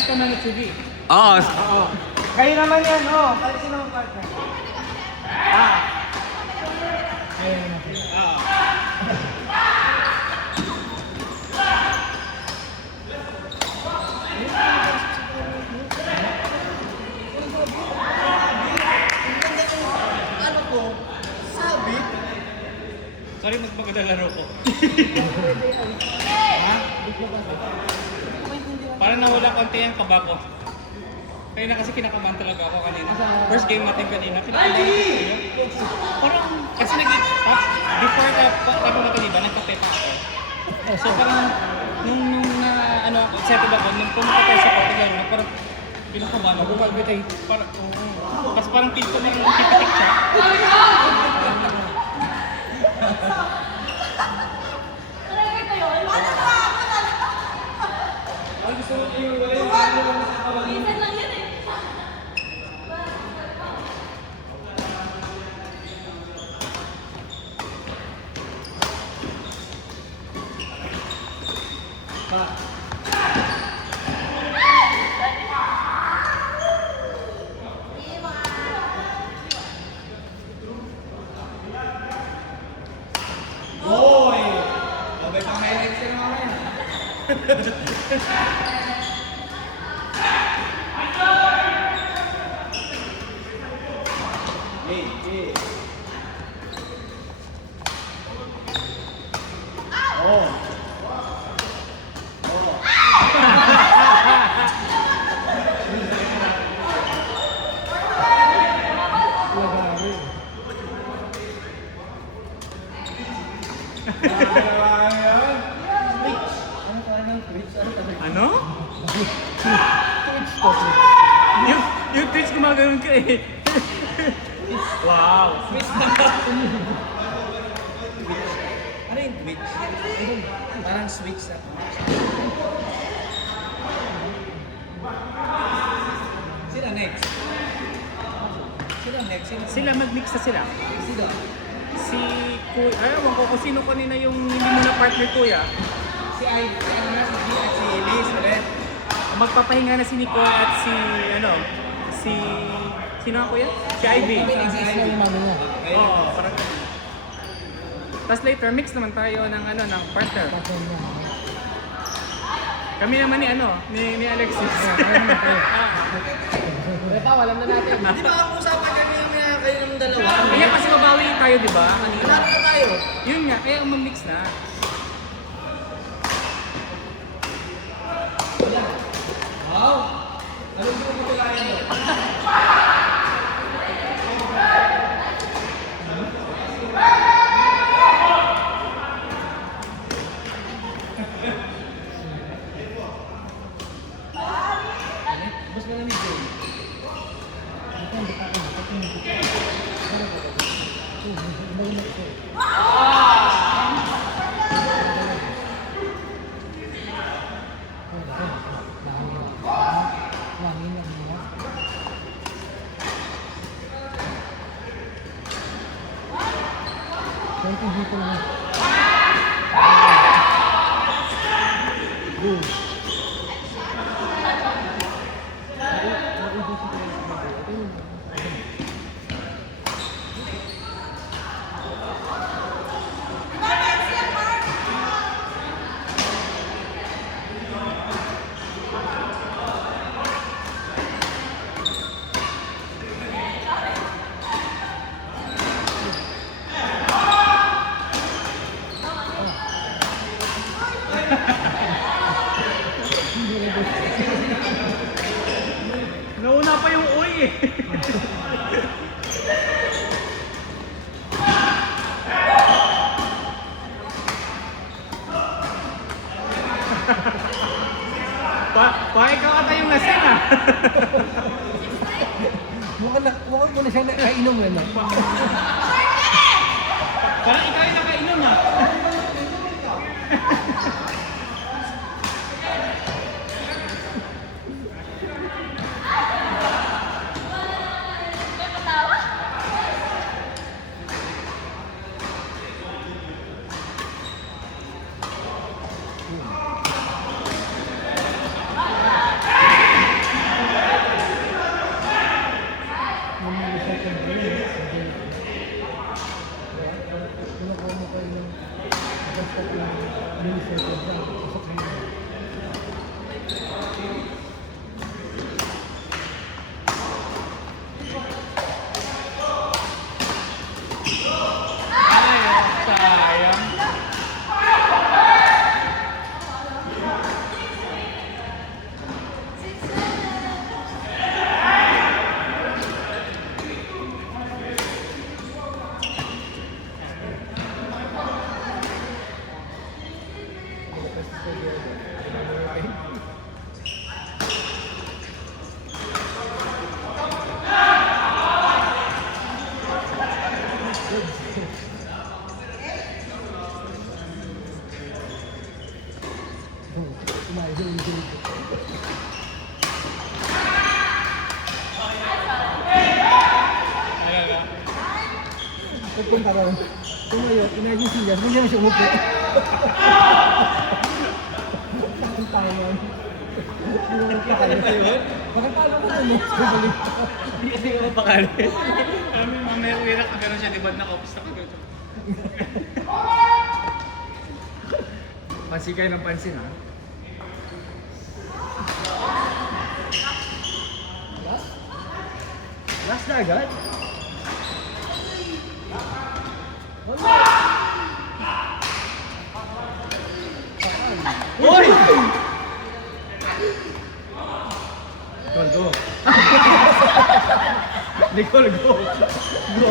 parehas ka ng TV. Oo. Oo. Kayo naman yan, oh. Kayo sino ang partner? Kayo naman. Ano ko? Sabi? Sorry, mas maganda laro ko. Ha? Parang nawala konti yung kaba ko. Kaya na kasi kinakabahan talaga ako kanina. First game natin kanina, kinakabahan ako. Parang, kasi before natin diba, nagkape pa ako. So parang, nung ano, excited ako, nung pumunta tayo sa Portugal, na parang, kinakabahan ako. Parang, kasi parang feel ko na yung tipitik siya. Hoy! Babay pang highlights ka naman. Hey. Oh. Ano? yung Twitch gumagano'n ka eh. Wow. Ano yung Twitch? Parang switch na. Sila next? Sila mag-mix na sila. Sino? Si Kuya, ewan ko kung sino kanina yung hindi mo na partner Kuya. Si Ivy, si ano na, si G at si Liz ulit. Magpapahinga na si Nicole at si, sino ang Kuya? Si Ivy. Si Ivy. Oo, parang tapos later, mix naman tayo ng ng partner. Kami naman ni Alexis. Alam na natin. Di ba ang usapan kami na kayo ng dalawa? Kaya kasi mabawi tayo, di ba? Kanina. Lalo na tayo. Yun nga, kaya umamix na. Wow! Alam mo kung kailangan mo? Basta ka na ni Jay. Nauna pa yung uy eh. Ikaw ata yung lasing ah. Mukhang mo na siyang nakainom eh. Parang ikaw yung nakainom ah. Pagpunta ka. Tumayo, imagine siya, hindi naman siya umupo. Ang tayo. Bakit paano ko na mo? Hindi kasi ka mapakali. Mamaya uwi na kagano siya, di ba naka-office na kagano. Pansin kayo ng pansin ha. Last na agad? Uy! Nicole, go! Nicole, go! Go!